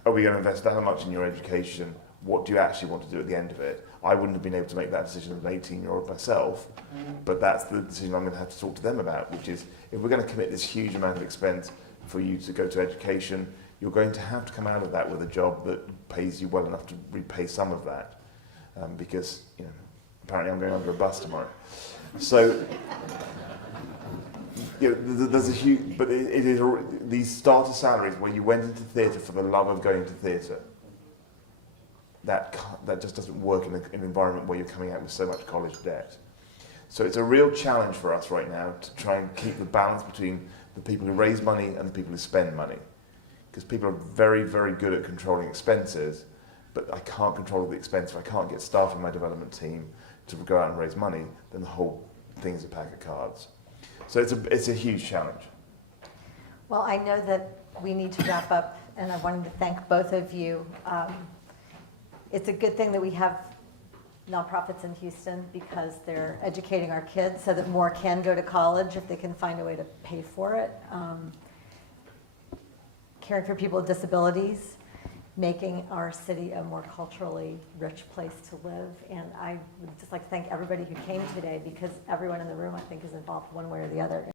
are we going to invest that much in your education? What do you actually want to do at the end of it? I wouldn't have been able to make that decision as an 18-year-old myself, but that's the decision I'm going to have to talk to them about, which is, if we're going to commit this huge amount of expense for you to go to education, you're going to have to come out of that with a job that pays you well enough to repay some of that, because, apparently I'm going under a bus tomorrow. So, there's a huge, but it is these starter salaries where you went into theatre for the love of going to theatre. That just doesn't work in an environment where you're coming out with so much college debt. So it's a real challenge for us right now to try and keep the balance between the people who raise money and the people who spend money. Because people are very, very good at controlling expenses, but I can't control the expense. If I can't get staff in my development team to go out and raise money, then the whole thing is a pack of cards. So it's a huge challenge. Well, I know that we need to wrap up, and I wanted to thank both of you. It's a good thing that we have nonprofits in Houston because they're educating our kids so that more can go to college if they can find a way to pay for it. Caring for people with disabilities, making our city a more culturally rich place to live. And I would just like to thank everybody who came today because everyone in the room, I think, is involved one way or the other.